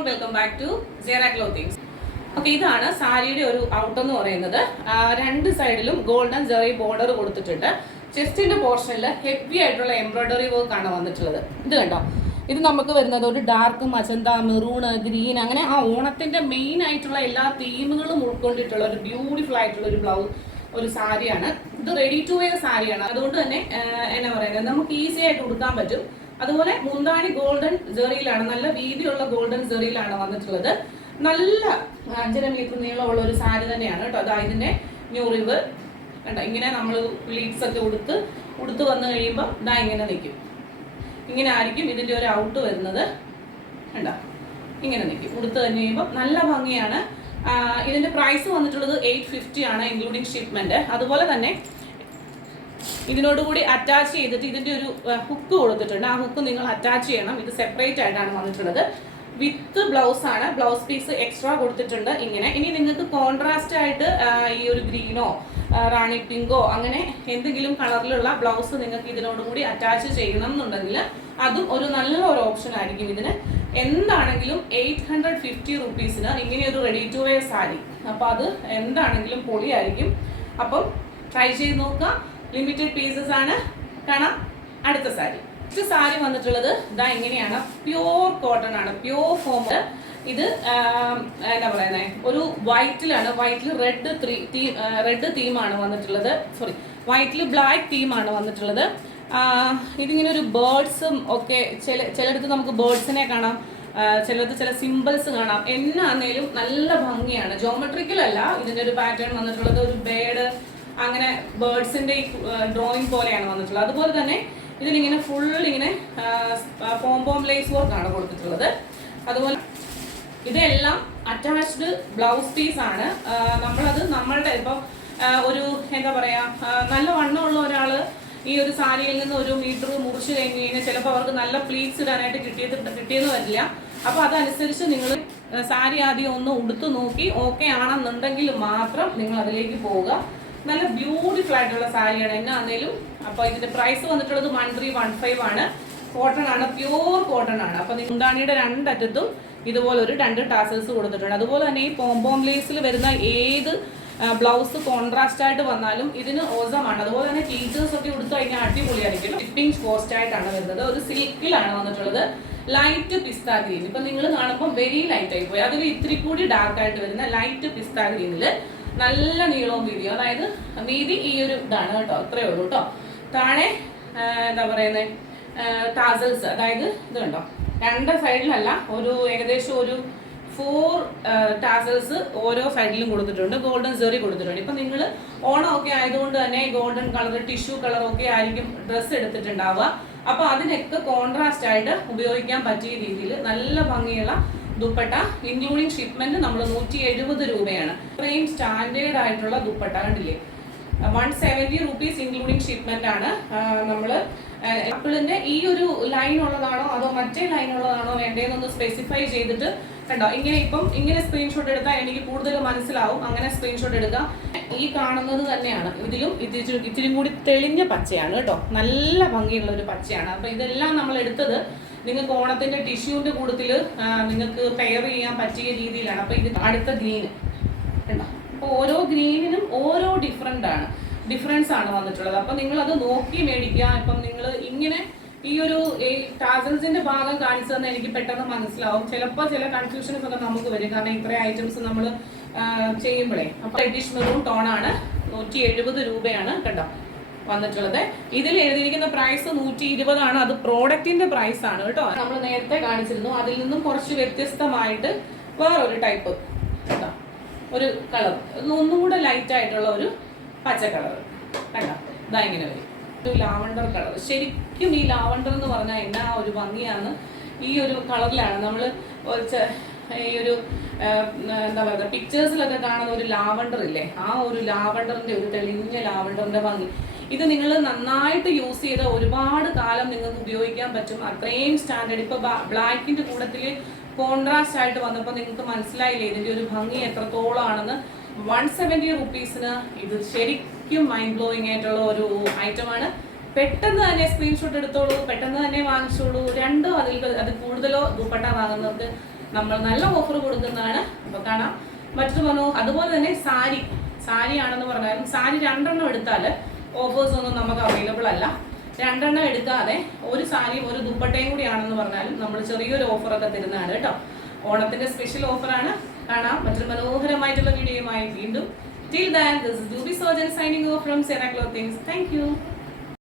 All, welcome back to Sierra clothings. Okay, ഇതാണ് സാരിയുടെ ഒരു ഔട്ട് എന്ന് പറയുന്നത്. രണ്ട് സൈഡിലും ഗോൾഡൻ ജെറി ബോർഡർ കൊടുത്തിട്ടുണ്ട്. ചെസ്റ്റിന്റെ പോർഷനിൽ ഹെവി ആയിട്ടുള്ള എംബ്രോയിഡറി വർക്ക് ആണ് വന്നിട്ടുള്ളത്. ഇത് കണ്ടോ, ഇത് നമുക്ക് വരുന്നത് ഒരു ഡാർക്ക് മജന്ത, മെറൂണ്, ഗ്രീൻ, അങ്ങനെ ആ ഓണത്തിന്റെ മെയിൻ ആയിട്ടുള്ള എല്ലാ തീമുകളും ഉൾക്കൊണ്ടിട്ടുള്ള ഒരു ബ്യൂട്ടിഫുൾ ആയിട്ടുള്ള ഒരു ബ്ലൗസ്, ഒരു സാരിയാണ്. ഇത് റെഡി ടു വെയർ സാരിയാണ്. അതുകൊണ്ട് തന്നെ എന്നാ പറയുന്നത്, നമുക്ക് ഈസി ആയിട്ട് ഉടുക്കാൻ പറ്റും. അതുപോലെ മുന്താണി ഗോൾഡൻ ജെറിയിലാണ്, നല്ല വീതിയുള്ള ഗോൾഡൻ ജെറിയിലാണ് വന്നിട്ടുള്ളത്. നല്ല 5.5 മീറ്റർ നീളമുള്ള ഒരു സാരി തന്നെയാണ് കേട്ടോ. അതാ ഇതിന്റെ ന്യൂ റിവ് കണ്ടോ, ഇങ്ങനെ നമ്മൾ പ്ലീറ്റ്സ് ഒക്കെ ഉടുത്ത് വന്നു കഴിയുമ്പോൾ ഇതാ ഇങ്ങനെ നിൽക്കും. ഇങ്ങനെ ആയിരിക്കും ഇതിന്റെ ഒരു ഔട്ട് വരുന്നത്. കണ്ടോ, ഇങ്ങനെ നിൽക്കും. ഉടുത്ത് തന്നെ കഴിയുമ്പോൾ നല്ല ഭംഗിയാണ്. ഇതിന്റെ പ്രൈസ് വന്നിട്ടുള്ളത് 850 ആണ്, ഇൻക്ലൂഡിങ് ഷിപ്മെന്റ്. അതുപോലെ തന്നെ ഇതിനോടുകൂടി അറ്റാച്ച് ചെയ്തിട്ട് ഇതിന്റെ ഒരു ഹുക്ക് കൊടുത്തിട്ടുണ്ട്. ആ ഹുക്ക് നിങ്ങൾ അറ്റാച്ച് ചെയ്യണം. ഇത് സെപ്പറേറ്റ് ആയിട്ടാണ് വന്നിട്ടുള്ളത്. വിത്ത് ബ്ലൗസ് ആണ്. ബ്ലൗസ് പീസ് എക്സ്ട്രാ കൊടുത്തിട്ടുണ്ട് ഇങ്ങനെ. ഇനി നിങ്ങൾക്ക് കോൺട്രാസ്റ്റ് ആയിട്ട് ഈ ഒരു ഗ്രീനോ റാണി പിങ്കോ അങ്ങനെ എന്തെങ്കിലും കളറിലുള്ള ബ്ലൗസ് നിങ്ങൾക്ക് ഇതിനോടുകൂടി അറ്റാച്ച് ചെയ്യണം എന്നുണ്ടെങ്കിൽ അതും ഒരു നല്ല ഒരു ഓപ്ഷൻ ആയിരിക്കും ഇതിന്. എന്താണെങ്കിലും 850 റുപ്പീസിന് ഇങ്ങനെ ഒരു റെഡി ടു വെയർ സാരി, അപ്പം അത് എന്താണെങ്കിലും പൊളിയായിരിക്കും. അപ്പം ട്രൈ ചെയ്ത് നോക്കുക. ലിമിറ്റഡ് പീസസ് ആണ്. കാണാം അടുത്ത സാരി. നെക്സ്റ്റ് സാരി വന്നിട്ടുള്ളത് ഇതാ ഇങ്ങനെയാണ്. പ്യോർ കോട്ടൺ ആണ്, പ്യോർ ഫോം. ഇത് എന്താ പറയുന്നത്, ഒരു വൈറ്റിലാണ്. വൈറ്റിൽ റെഡ് തീമാണ് വന്നിട്ടുള്ളത്. സോറി, വൈറ്റിൽ ബ്ലാക്ക് തീമാണ് വന്നിട്ടുള്ളത്. ഇതിങ്ങനെ ഒരു ബേർഡ്സും ഒക്കെ ചിലയിടത്ത് നമുക്ക് ബേർഡ്സിനെ കാണാം, ചിലത് ചില സിമ്പിൾസ് കാണാം. എന്നാന്നേലും നല്ല ഭംഗിയാണ്. ജോമെട്രിക്കൽ അല്ല ഇതിന്റെ ഒരു പാറ്റേൺ വന്നിട്ടുള്ളത്. ഒരു ബേർഡ്, അങ്ങനെ ബേർഡ്സിന്റെ ഈ ഡ്രോയിങ് പോലെയാണ് വന്നിട്ടുള്ളത്. അതുപോലെ തന്നെ ഇതിലിങ്ങനെ ഫുൾ ഇങ്ങനെ പോംപോം ലേസ് വർക്ക് ആണ് കൊടുത്തിട്ടുള്ളത്. അതുപോലെ ഇതെല്ലാം അറ്റാച്ച്ഡ് ബ്ലൗസ് പീസ് ആണ്. നമ്മളത് നമ്മളുടെ ഇപ്പം ഒരു എന്താ പറയാ, നല്ല വണ്ണമുള്ള ഒരാള് ഈ ഒരു സാരിയിൽ നിന്ന് ഒരു മീറ്റർ മുറിച്ച് കഴിഞ്ഞ് കഴിഞ്ഞാൽ ചിലപ്പോൾ അവർക്ക് നല്ല പ്ലീറ്റ്സ് ഇടാനായിട്ട് കിട്ടിയെന്ന് വരില്ല. അപ്പൊ അതനുസരിച്ച് നിങ്ങൾ സാരി ആദ്യം ഒന്ന് ഉടുത്തു നോക്കി ഓക്കെ ആണെന്നുണ്ടെങ്കിൽ മാത്രം നിങ്ങൾ അതിലേക്ക് പോവുക. നല്ല ബ്യൂട്ടിഫുൾ ആയിട്ടുള്ള സാരിയാണ് എന്നാന്നേലും. അപ്പൊ ഇതിന്റെ പ്രൈസ് വന്നിട്ടുള്ളത് 1315 ആണ്. കോട്ടൺ ആണ്, പ്യൂർ കോട്ടൺ ആണ്. അപ്പൊ മുന്താണിയുടെ രണ്ടറ്റത്തും ഇതുപോലെ ഒരു 2 ടാസൽസ് കൊടുത്തിട്ടുണ്ട്. അതുപോലെ തന്നെ ഈ പോംപോം ലേസിൽ വരുന്ന ഏത് ബ്ലൗസ് കോൺട്രാസ്റ്റ് ആയിട്ട് വന്നാലും ഇതിന് ഓസമാണ്. അതുപോലെ തന്നെ ടീച്ചേഴ്സ് ഒക്കെ ഉടുത്തു കഴിഞ്ഞാൽ അടിപൊളിയായിരിക്കും. ഷിപ്പിംഗ് കോസ്റ്റ് ആയിട്ടാണ് വരുന്നത്. ഒരു സിൽക്കിലാണ് വന്നിട്ടുള്ളത്. ലൈറ്റ് പിസ്ത ഗ്രീൻ. ഇപ്പൊ നിങ്ങൾ കാണുമ്പോൾ വെരി ലൈറ്റ് ആയി പോയി. അതിൽ ഇത്തിരി കൂടി ഡാർക്ക് ആയിട്ട് വരുന്ന ലൈറ്റ് പിസ്ത ഗ്രീനില് നല്ല നീളവും വീതിയും, അതായത് വീതി ഈ ഒരു ഇതാണ് കേട്ടോ, ഇത്രയേ ഉള്ളൂ കേട്ടോ. താഴെ എന്താ പറയുന്നത്, ടാസൽസ്, അതായത് ഇത് കണ്ടോ, 2 സൈഡിലല്ല, ഒരു ഏകദേശം ഒരു 4 ടാസൽസ് ഓരോ സൈഡിലും കൊടുത്തിട്ടുണ്ട്. ഗോൾഡൻ സെറി കൊടുത്തിട്ടുണ്ട്. ഇപ്പൊ നിങ്ങൾ ഓണം ഒക്കെ ആയതുകൊണ്ട് തന്നെ ഗോൾഡൻ കളർ, ടിഷ്യൂ കളർ ഒക്കെ ആയിരിക്കും ഡ്രസ്സ് എടുത്തിട്ടുണ്ടാവുക. അപ്പൊ അതിനൊക്കെ കോൺട്രാസ്റ്റ് ആയിട്ട് ഉപയോഗിക്കാൻ പറ്റിയ രീതിയിൽ നല്ല ഭംഗിയുള്ള ദുപ്പട്ട, ഇൻക്ലൂഡിങ് ഷിപ്മെന്റ് നമ്മൾ 170 രൂപയാണ്. ഇത്രയും സ്റ്റാൻഡേർഡ് ആയിട്ടുള്ള ദുപ്പട്ട കണ്ടില്ലേ, 170 റുപ്പീസ് ഇൻക്ലൂഡിങ് ഷിപ്മെന്റ് ആണ്. നമ്മൾ ആപ്പിളിന്റെ ഈ ഒരു ലൈൻ ഉള്ളതാണോ അതോ മറ്റേ ലൈൻ ഉള്ളതാണോ വേണ്ടതെന്നൊന്ന് സ്പെസിഫൈ ചെയ്തിട്ട് കണ്ടോ, ഇങ്ങനെ സ്ക്രീൻഷോട്ട് എടുത്താൽ എനിക്ക് കൂടുതൽ മനസ്സിലാവും. അങ്ങനെ സ്ക്രീൻഷോട്ട് എടുക്കുക. ഈ കാണുന്നത് തന്നെയാണ്. ഇതിലും ഇത്തിരി കൂടി തെളിഞ്ഞ പച്ചയാണ് കേട്ടോ, നല്ല ഭംഗിയുള്ള ഒരു പച്ചയാണ്. അപ്പൊ ഇതെല്ലാം നമ്മൾ എടുത്തത് നിങ്ങൾക്ക് ഓണത്തിന്റെ ടിഷ്യൂന്റെ കൂട്ടത്തിൽ നിങ്ങൾക്ക് പെയർ ചെയ്യാൻ പറ്റിയ രീതിയിലാണ്. അപ്പൊ ഇത് അടുത്ത ഗ്രീന് കണ്ടോ, അപ്പൊ ഓരോ ഗ്രീനിനും ഓരോ ഡിഫറൻസ് ആണ് വന്നിട്ടുള്ളത്. അപ്പൊ നിങ്ങൾ അത് നോക്കി മേടിക്കുക. ഇപ്പം നിങ്ങൾ ഇങ്ങനെ ഈ ഒരു ടാസൽസിന്റെ ഭാഗം കാണിച്ചു തന്നെ എനിക്ക് പെട്ടെന്ന് മനസ്സിലാവും. ചിലപ്പോൾ ചില കൺഫ്യൂഷൻസ് ഒക്കെ നമുക്ക് വരും, കാരണം ഇത്രയും ഐറ്റംസ് നമ്മൾ ചെയ്യുമ്പോഴേ. അപ്പൊ റെഡിഷ് മെറൂൺ ടോണാണ്, 170 രൂപയാണ് കേട്ടോ വന്നിട്ടുള്ളത്. ഇതിൽ എഴുതിയിരിക്കുന്ന പ്രൈസ് 120 ആണ്. അത് പ്രോഡക്റ്റിന്റെ പ്രൈസ് ആണ് കേട്ടോ. നമ്മൾ നേരത്തെ കാണിച്ചിരുന്നു. അതിൽ നിന്നും കുറച്ച് വ്യത്യസ്തമായിട്ട് വേറൊരു ടൈപ്പ് കേട്ടോ, ഒരു കളർ, ഒന്നും കൂടെ ലൈറ്റ് ആയിട്ടുള്ള ഒരു പച്ച കളർ കണ്ടോ, ഇതാ ഇങ്ങനെ വരും. ഒരു ലാവണ്ടർ കളർ. ശരിക്കും ഈ ലാവണ്ടർ എന്ന് പറഞ്ഞാൽ എന്നാ ഒരു ഭംഗിയാണ്. ഈ ഒരു കളറിലാണ് നമ്മൾ ഈ ഒരു എന്താ പറയുക, പിക്ചേഴ്സിലൊക്കെ കാണുന്ന ഒരു ലാവണ്ടർ ഇല്ലേ, ആ ഒരു ലാവണ്ടറിന്റെ, ഒരു തെളിഞ്ഞ ലാവണ്ടറിന്റെ ഭംഗി. ഇത് നിങ്ങൾ നന്നായിട്ട് യൂസ് ചെയ്ത ഒരുപാട് കാലം നിങ്ങൾക്ക് ഉപയോഗിക്കാൻ പറ്റും. അത്രയും സ്റ്റാൻഡേർഡ്. ഇപ്പൊ ബ്ലാക്കിന്റെ കൂട്ടത്തിൽ കോൺട്രാസ്റ്റ് ആയിട്ട് വന്നപ്പോൾ നിങ്ങൾക്ക് മനസ്സിലായില്ലേ ഇതിന്റെ ഒരു ഭംഗി എത്രത്തോളം ആണെന്ന്. 170 റുപ്പീസിന് ഇത് ശരിക്കും മൈൻഡ് ബ്ലോയിങ് ആയിട്ടുള്ള ഒരു ഐറ്റമാണ്. പെട്ടെന്ന് തന്നെ സ്ക്രീൻഷോട്ട് എടുത്തോളൂ, പെട്ടെന്ന് തന്നെ വാങ്ങിച്ചോളൂ. രണ്ടോ അത് കൂടുതലോ ദുപ്പട്ട വാങ്ങുന്നവർക്ക് നമ്മൾ നല്ല ഓഫർ കൊടുക്കുന്നതാണ്. അപ്പോൾ കാണാം. മറ്റൊരു അതുപോലെ തന്നെ സാരി ആണെന്ന് പറഞ്ഞാലും സാരി 2 എടുത്താൽ ഓഫേഴ്സ് ഒന്നും നമുക്ക് അവൈലബിൾ അല്ല. 2 എടുക്കാതെ ഒരു സാരിയും ഒരു ദുപ്പട്ടയും കൂടി ആണെന്ന് പറഞ്ഞാലും നമ്മൾ ചെറിയൊരു ഓഫറൊക്കെ തരുന്നതാണ് കേട്ടോ. ഓണത്തിന്റെ സ്പെഷ്യൽ ഓഫറാണ്. കാണാം. മറ്റൊരു മനോഹരമായിട്ടുള്ള വീഡിയോയുമായി വീണ്ടും. Till then, this is Ruby Sojan signing off from Sarah Clothings. Thank you.